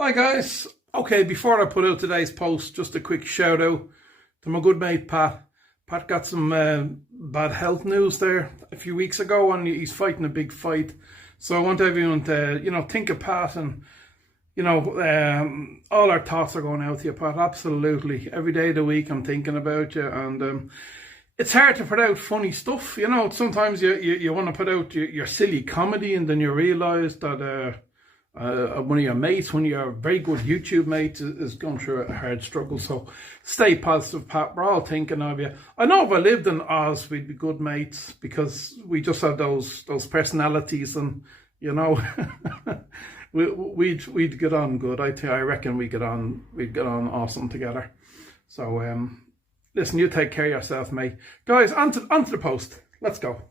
Hi guys. Okay, before I put out today's post, just a quick shout out to my good mate Pat. Pat got some bad health news there a few weeks ago, and he's fighting a big fight. So I want everyone to, think of Pat, and all our thoughts are going out to you, Pat. Absolutely, every day of the week I'm thinking about you, and it's hard to put out funny stuff. Sometimes you want to put out your silly comedy, and then you realise that. One of your mates, one of your very good YouTube mates is going through a hard struggle. So stay positive, Pat. We're all thinking of you. I know if I lived in Oz, we'd be good mates because we just have those personalities, and we'd get on good. I reckon we'd get on awesome together. So listen, you take care of yourself, mate. Guys, onto the post. Let's go.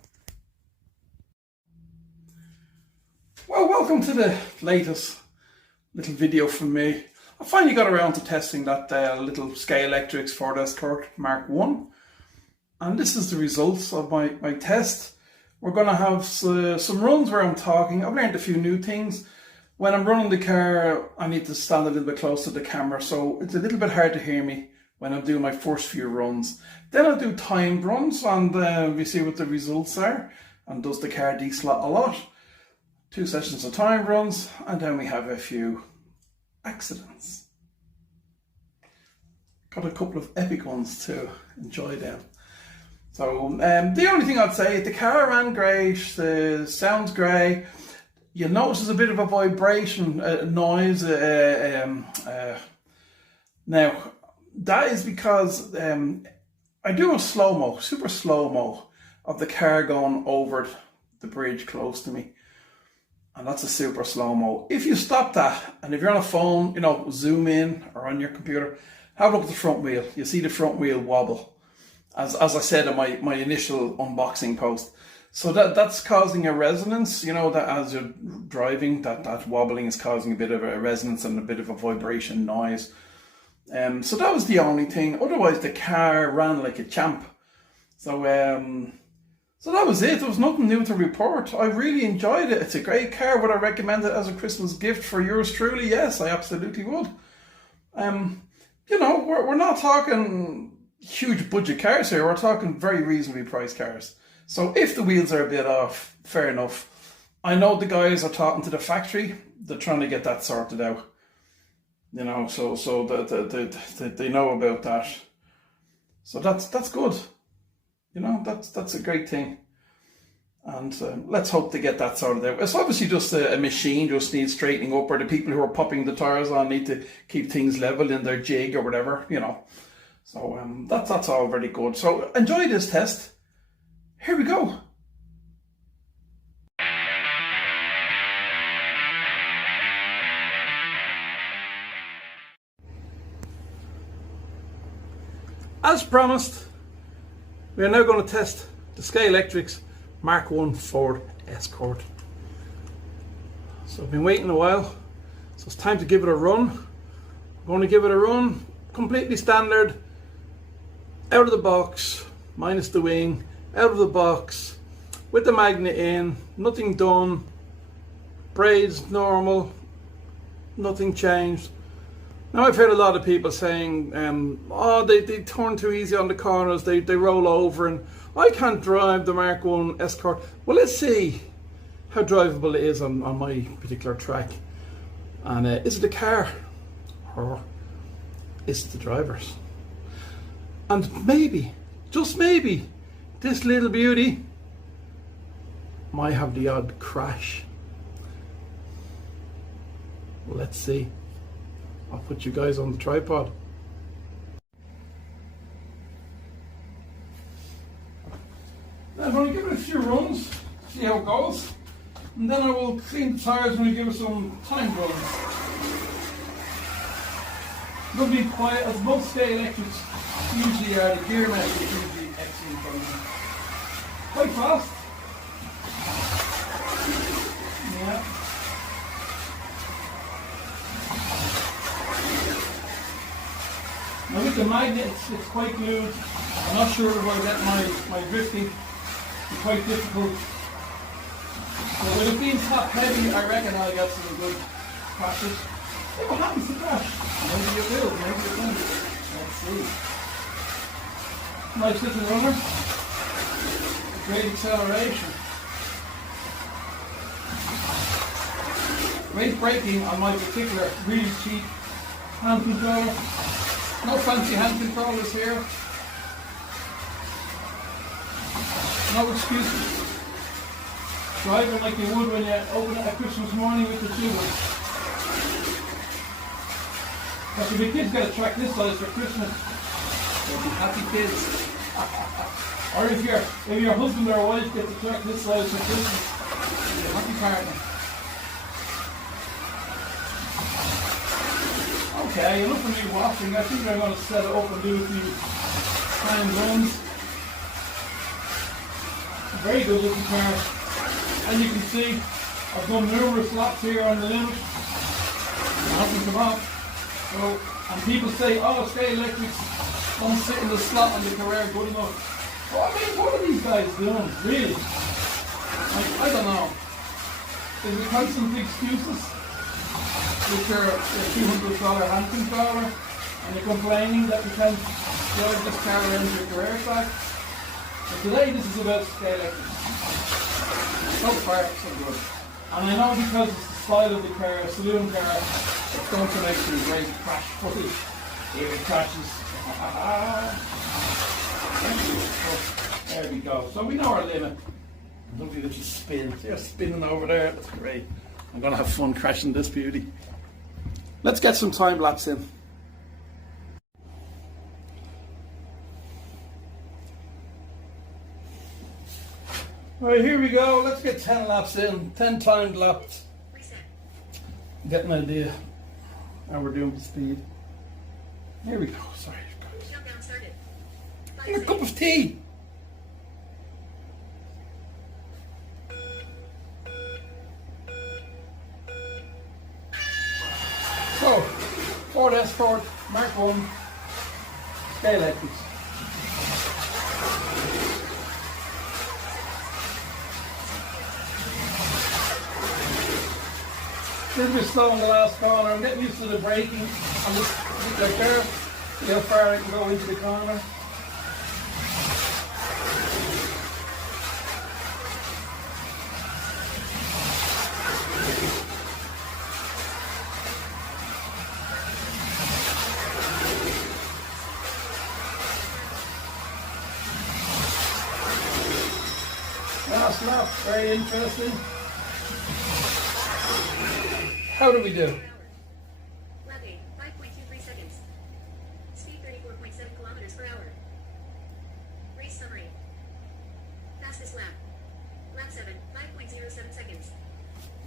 Well, welcome to the latest little video from me. I finally got around to testing that little Scalextric Ford Escort Mark 1. And this is the results of my test. We're going to have some runs where I'm talking. I've learned a few new things. When I'm running the car, I need to stand a little bit close to the camera, so it's a little bit hard to hear me when I'm doing my first few runs. Then I'll do timed runs, and we see what the results are. And does the car de-slot a lot? 2 sessions of time runs, and then we have a few accidents. Got a couple of epic ones to enjoy them. So the only thing I'd say is the car ran great, the sound's great. You notice there's a bit of a vibration noise. Now, that is because I do a slow-mo, super slow-mo of the car going over the bridge close to me. And that's a super slow-mo. If you stop that, and if you're on a phone, zoom in, or on your computer, have a look at the front wheel. You see the front wheel wobble, as I said in my initial unboxing post. So that's causing a resonance, that as you're driving, that wobbling is causing a bit of a resonance and a bit of a vibration noise. So that was the only thing. Otherwise, the car ran like a champ. So that was it. There was nothing new to report. I really enjoyed it. It's a great car. Would I recommend it as a Christmas gift for yours truly? Yes, I absolutely would. We're not talking huge budget cars here. We're talking very reasonably priced cars. So if the wheels are a bit off, fair enough. I know the guys are talking to the factory. They're trying to get that sorted out. So they know about that. So that's good. That's a great thing. And let's hope to get that sorted out. It's obviously just a machine, just needs straightening up, or the people who are popping the tyres on need to keep things level in their jig or whatever, So that's all very good. So enjoy this test. Here we go. As promised, we are now going to test the Scalextric Mark 1 Ford Escort. So I've been waiting a while, so it's time to give it a run. I'm going to give it a run, completely standard, out of the box, minus the wing, out of the box, with the magnet in, nothing done, braids normal, nothing changed. Now I've heard a lot of people saying, they turn too easy on the corners, they roll over, and I can't drive the Mark 1 Escort. Well, let's see how drivable it is on my particular track. And is it the car, or is it the drivers? And maybe, just maybe, this little beauty might have the odd crash. Well, let's see. I'll put you guys on the tripod. Now I'm going to give it a few runs, see how it goes, and then I will clean the tyres and we'll give it some time runs. It'll be quiet, as most Scalextrics usually are. The gear mesh is usually excellent for me. Quite fast. Yeah. Now with the magnet, it's quite glued. I'm not sure if I'll get my drifting. It's quite difficult. So with it being top heavy, I reckon I'll get some good practice. See what happens to crash. Maybe you will, maybe you won't. Let's see. Nice little runner. Great acceleration. Great braking on my particular really cheap hand controller. No fancy hand controllers here. No excuses. Driving like you would when you open it at Christmas morning with the children. But if your kids get a track this size for Christmas, they'll be happy kids. Or if your husband or wife gets a track this size for Christmas, they'll be a happy partner. Okay, enough of me watching. I think I'm going to set it up and do a few time runs. Very good looking car. And you can see I've done numerous laps here on the limit. I haven't come off. So, and people say, oh, Scalextrics don't sit in the slot on the Carrera good enough. Well, I mean, what are these guys doing? Really? Like, I don't know. Is it constant excuses? With your $200 hand controller and you're complaining that you can't drive this car around your Carrera track? But today this is about Scalextric. So far, so good. And I know because it's the style of the car, a saloon car, it's going to make some great crash footage. Here it crashes. There we go. So we know our limit. Lovely little spin. See her spinning over there. That's great. I'm going to have fun crashing this beauty. Let's get some time lapse in. Alright, here we go. Let's get 10 laps in. 10 timed laps. Get an idea how we're doing with speed. Here we go. Sorry, guys. Here, a cup of tea. So, Ford Escort Mark 1 Scalextric. A little bit slow in the last corner. I'm getting used to the braking on this particular curve. See how far I can go into the corner. Last lap, very interesting. How do we do? Lap 8, 5.23 seconds. Speed 34.7 kilometers per hour. Race summary. Fastest lap. Lap 7, 5.07 seconds.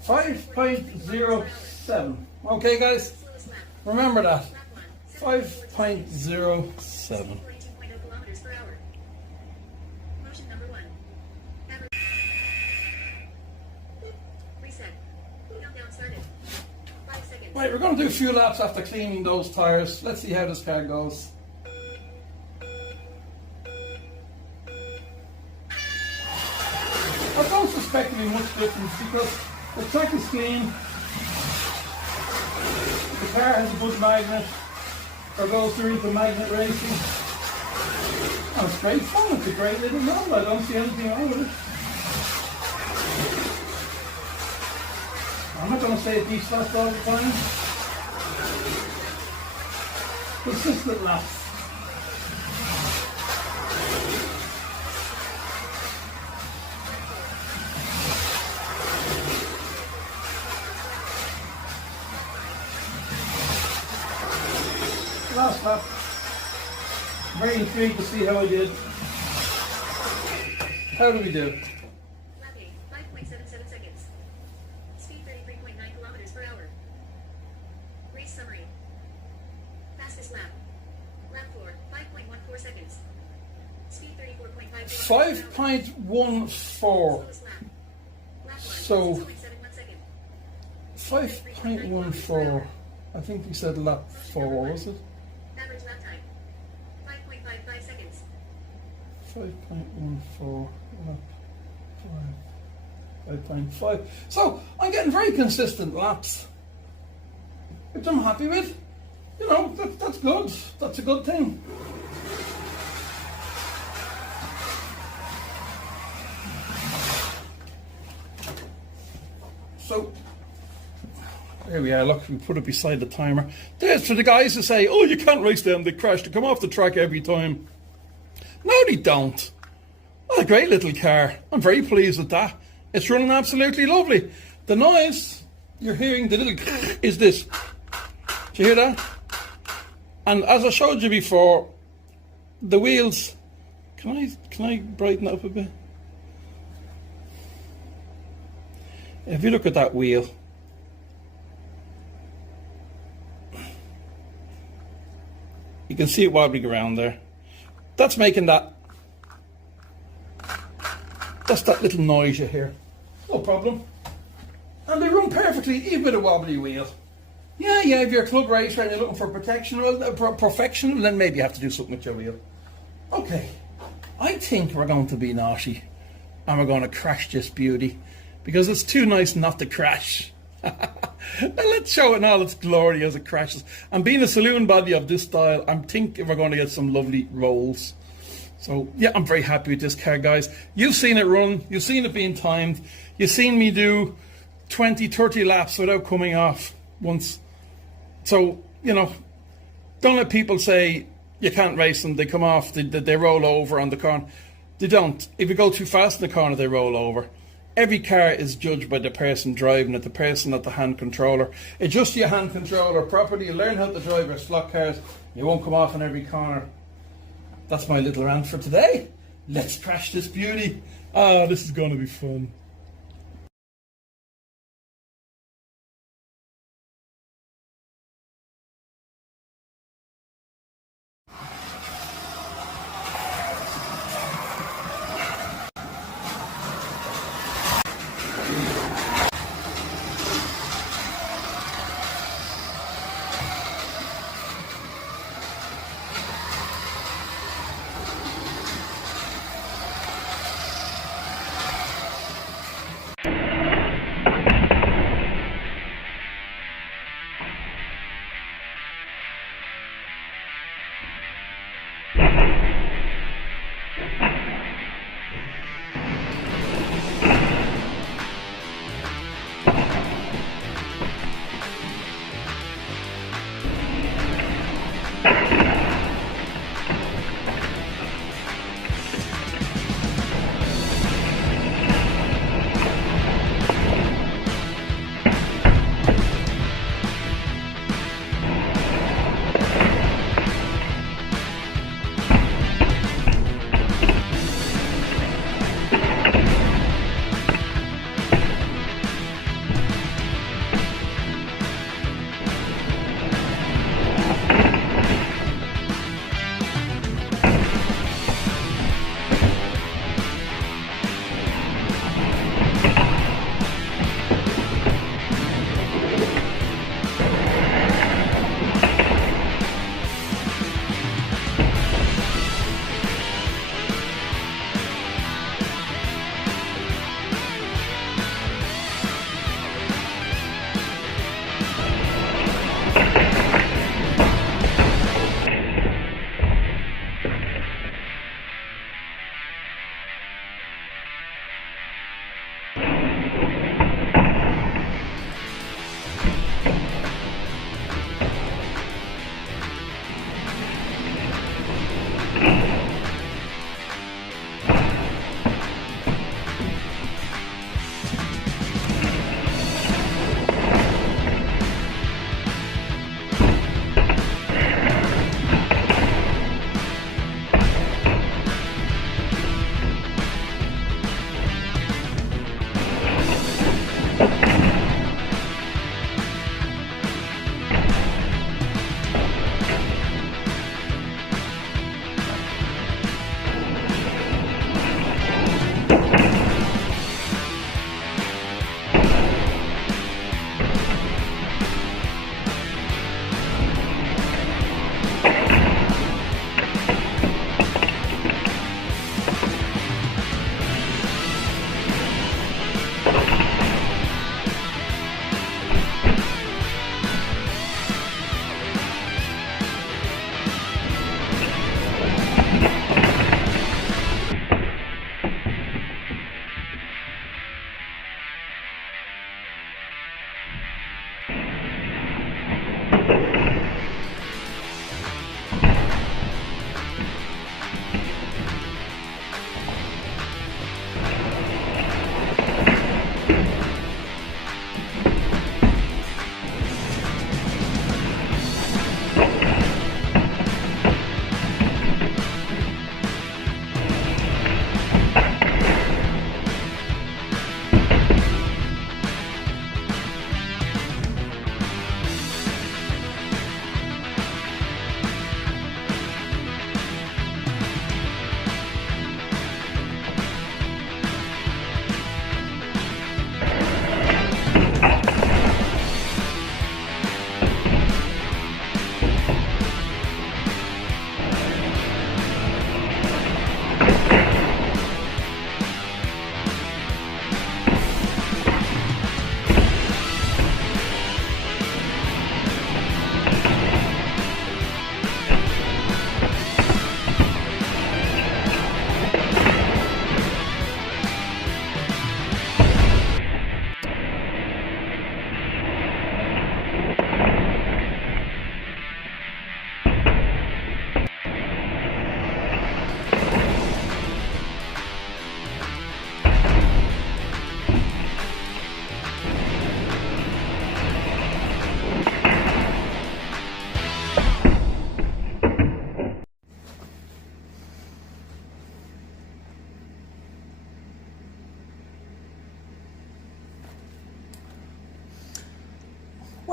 5.07. Okay, guys, Slowest lap. remember that. Lap 1, 5.07. 42.0 kilometers per hour. Motion number 1. Average. Reset. Countdown started. 5 seconds. Right, we're going to do a few laps after cleaning those tires. Let's see how this car goes. I don't suspect to be much difference because the track is clean. The car has a good magnet, or goes through the magnet racing. Oh, it's great fun. It's a great little run. I don't see anything wrong with it. I'm not going to say it beats fast all the time. Consistent laps. Last lap. Very intrigued to see how I did. How do we do? Lap 8, 5.77 seconds. Speed 33.9 kilometers per hour. Race summary. Fastest lap. Lap 4, 5.14 seconds. Speed 34.5 kilometers per hour. 5.14. Slowest lap. Lap 1, So 6.71 seconds. 5.14. I think we said lap 4, was it? Average lap time. 5.55 seconds. 5.14 lap 5. 5.5. So I'm getting very consistent laps. which I'm happy with. You know, that's good. That's a good thing. So, there we are, look, we put it beside the timer. There's for the guys who say, oh, you can't race them, they crash, they come off the track every time. No, they don't. What a great little car. I'm very pleased with that. It's running absolutely lovely. The noise you're hearing, the little is this. Do you hear that? And as I showed you before, the wheels, can I brighten it up a bit? If you look at that wheel, you can see it wobbling around there. That's making that, that's that little noise you hear. No problem. And they run perfectly, even with a wobbly wheel. Yeah, if you're a club racer and you're looking for protection, well, perfection, then maybe you have to do something with your wheel. Okay, I think we're going to be naughty and we're going to crash this beauty because it's too nice not to crash. Let's show it in all its glory as it crashes. And being a saloon body of this style, I'm thinking we're going to get some lovely rolls. So yeah, I'm very happy with this car, guys. You've seen it run, you've seen it being timed, you've seen me do 20, 30 laps without coming off once. So, you know, don't let people say you can't race them, they come off, they roll over on the corner. They don't. If you go too fast in the corner, they roll over. Every car is judged by the person driving it, the person at the hand controller. Adjust your hand controller properly, learn how to drive your slot cars, you won't come off in every corner. That's my little rant for today. Let's crash this beauty. Ah, this is going to be fun.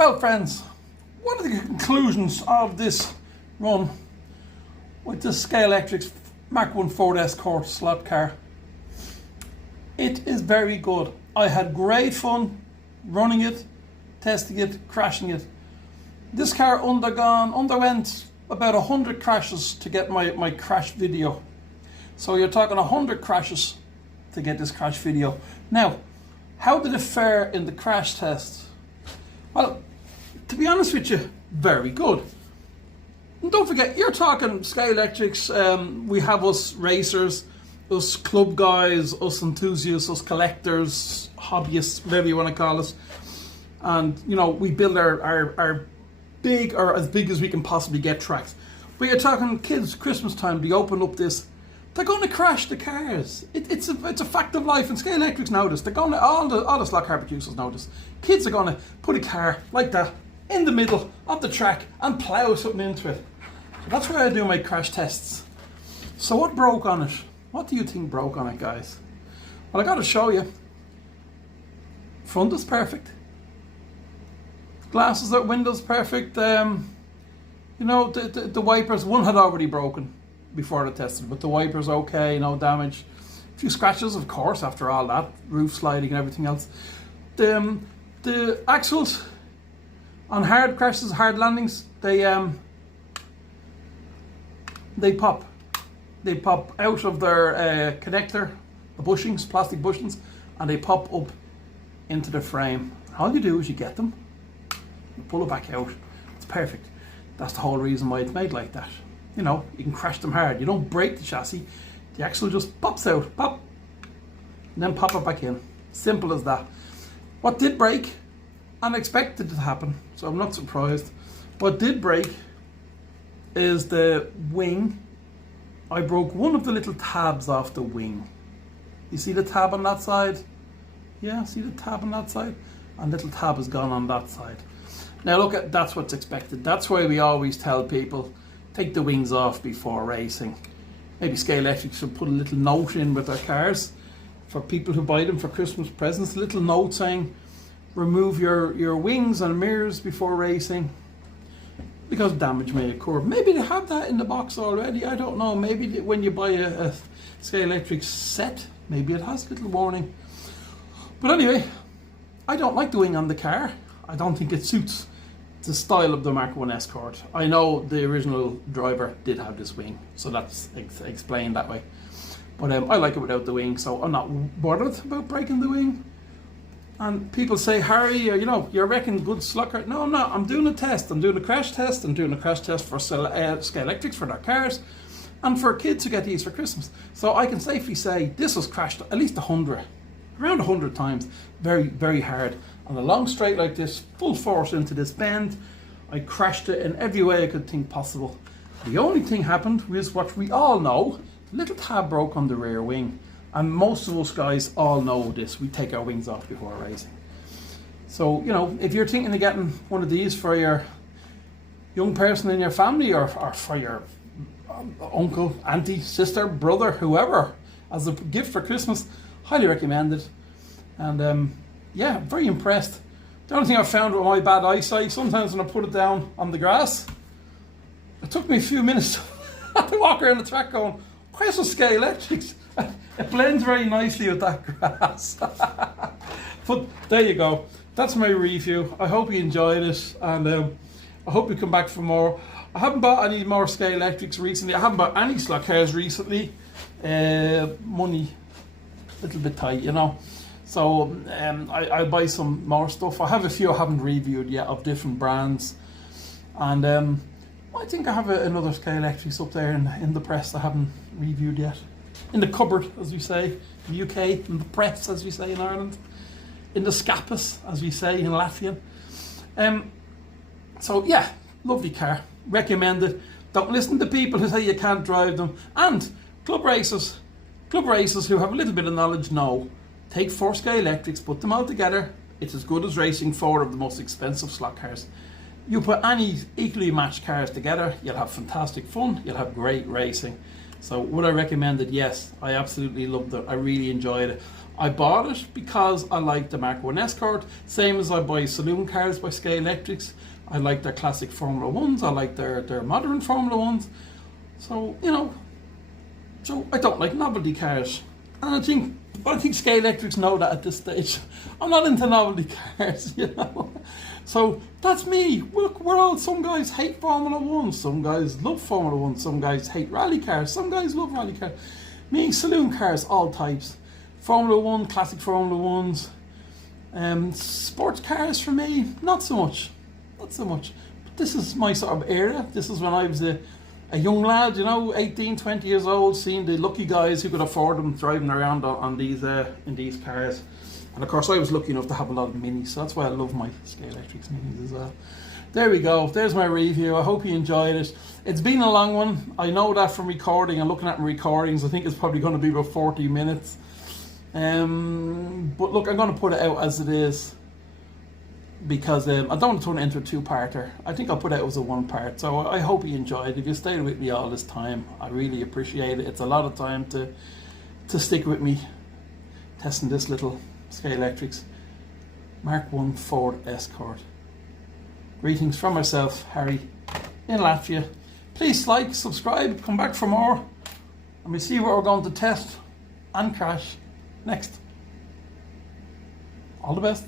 Well, friends, one of the conclusions of this run with the Scalextric Mark 1 Ford Escort slot car, it is very good. I had great fun running it, testing it, crashing it. This car underwent about 100 crashes to get my crash video. So you're talking 100 crashes to get this crash video. Now, how did it fare in the crash test? Well, to be honest with you, very good. And don't forget, you're talking Scalextrics. We have us racers, us club guys, us enthusiasts, us collectors, hobbyists, whatever you want to call us. And, you know, we build our big, or as big as we can possibly get, tracks. But you're talking kids, Christmas time, they open up this, they're going to crash the cars. It's a fact of life, and Scalextrics know this. They're going to, all the slot car producers know this. Kids are going to put a car like that in the middle of the track and plough something into it. So that's why I do my crash tests. So what broke on it? What do you think broke on it, guys? Well, I got to show you. Front is perfect. Glasses out, windows perfect. You know, the wipers, one had already broken before I tested, but the wipers okay, no damage. A few scratches, of course, after all that, roof sliding and everything else. The axles on hard crashes, hard landings, they pop. They pop out of their connector, the bushings, plastic bushings, and they pop up into the frame. All you do is you get them, you pull it back out. It's perfect. That's the whole reason why it's made like that. You know, you can crash them hard. You don't break the chassis. The axle just pops out, pop, and then pop it back in. Simple as that. What did break, and expected it to happen, so I'm not surprised. What did break is the wing. I broke one of the little tabs off the wing. You see the tab on that side? Yeah, see the tab on that side? And little tab has gone on that side. Now look, that's what's expected. That's why we always tell people, take the wings off before racing. Maybe Scalextric should put a little note in with their cars for people who buy them for Christmas presents. A little note saying, remove your wings and mirrors before racing, because damage may occur. Maybe they have that in the box already, I don't know. Maybe when you buy a Scalextric set, maybe it has a little warning. But anyway, I don't like the wing on the car. I don't think it suits the style of the Mark 1 Escort. I know the original driver did have this wing, so that's explained that way. But I like it without the wing, so I'm not bothered about breaking the wing. And people say, Harry, you know, you're wrecking good slot car. No, I'm not. I'm doing a test. I'm doing a crash test. I'm doing a crash test for Scalextrics for their cars and for kids who get these for Christmas. So I can safely say this was crashed at least 100, around 100 times, very, very hard. On a long straight like this, full force into this bend, I crashed it in every way I could think possible. The only thing happened was what we all know, the little tab broke on the rear wing. And most of us guys all know this. We take our wings off before racing. So, you know, if you're thinking of getting one of these for your young person in your family, or for your uncle, auntie, sister, brother, whoever, as a gift for Christmas, highly recommend it. And yeah, very impressed. The only thing I've found with my bad eyesight, sometimes when I put it down on the grass, it took me a few minutes to walk around the track going, why is it Scalextric? It blends very nicely with that grass. But there you go. That's my review. I hope you enjoyed it, and I hope you come back for more. I haven't bought any more Scalextrics recently. I haven't bought any slot cars recently. Money, a little bit tight, you know. So I'll buy some more stuff. I have a few I haven't reviewed yet of different brands. And I think I have another Scalextrics up there in the press I haven't reviewed yet. In the cupboard, as we say in the UK, in the press, as we say in Ireland, in the scapus, as we say in Latvian. So yeah, lovely car, recommend it. Don't listen to people who say you can't drive them. And club racers who have a little bit of knowledge know, take 4 Scalextrics, put them all together. It's as good as racing 4 of the most expensive slot cars. You put any equally matched cars together, you'll have fantastic fun, you'll have great racing. So would I recommend it? Yes, I absolutely loved it. I really enjoyed it. I bought it because I like the Mark 1 Escort, same as I buy saloon cars by Scalextric. I like their classic Formula 1s, I like their modern Formula 1s. So, you know, so I don't like novelty cars. And I think Scalextric know that at this stage. I'm not into novelty cars, you know. So that's me. We're all, some guys hate Formula 1, some guys love Formula 1, some guys hate rally cars, some guys love rally cars. Me, saloon cars, all types. Formula 1, classic Formula 1s. Sports cars for me, not so much. Not so much. But this is my sort of era. This is when I was a young lad, you know, 18, 20 years old, seeing the lucky guys who could afford them driving around on these in these cars. And of course I was lucky enough to have a lot of minis, so that's why I love my Scalextric minis as well. There we go, there's my review. I hope you enjoyed it. It's been a long one. I know that from recording and looking at my recordings, I think it's probably going to be about 40 minutes. But look, I'm going to put it out as it is, because I don't want to turn it into a two-parter. I think I'll put it out as a one-part. So I hope you enjoyed. If you stayed with me all this time, I really appreciate it. It's a lot of time to stick with me testing this little Scalextric Mark 1 Ford Escort. Greetings from myself, Harry, in Latvia. Please like, subscribe, come back for more, and we'll see what we're going to test and crash next. All the best.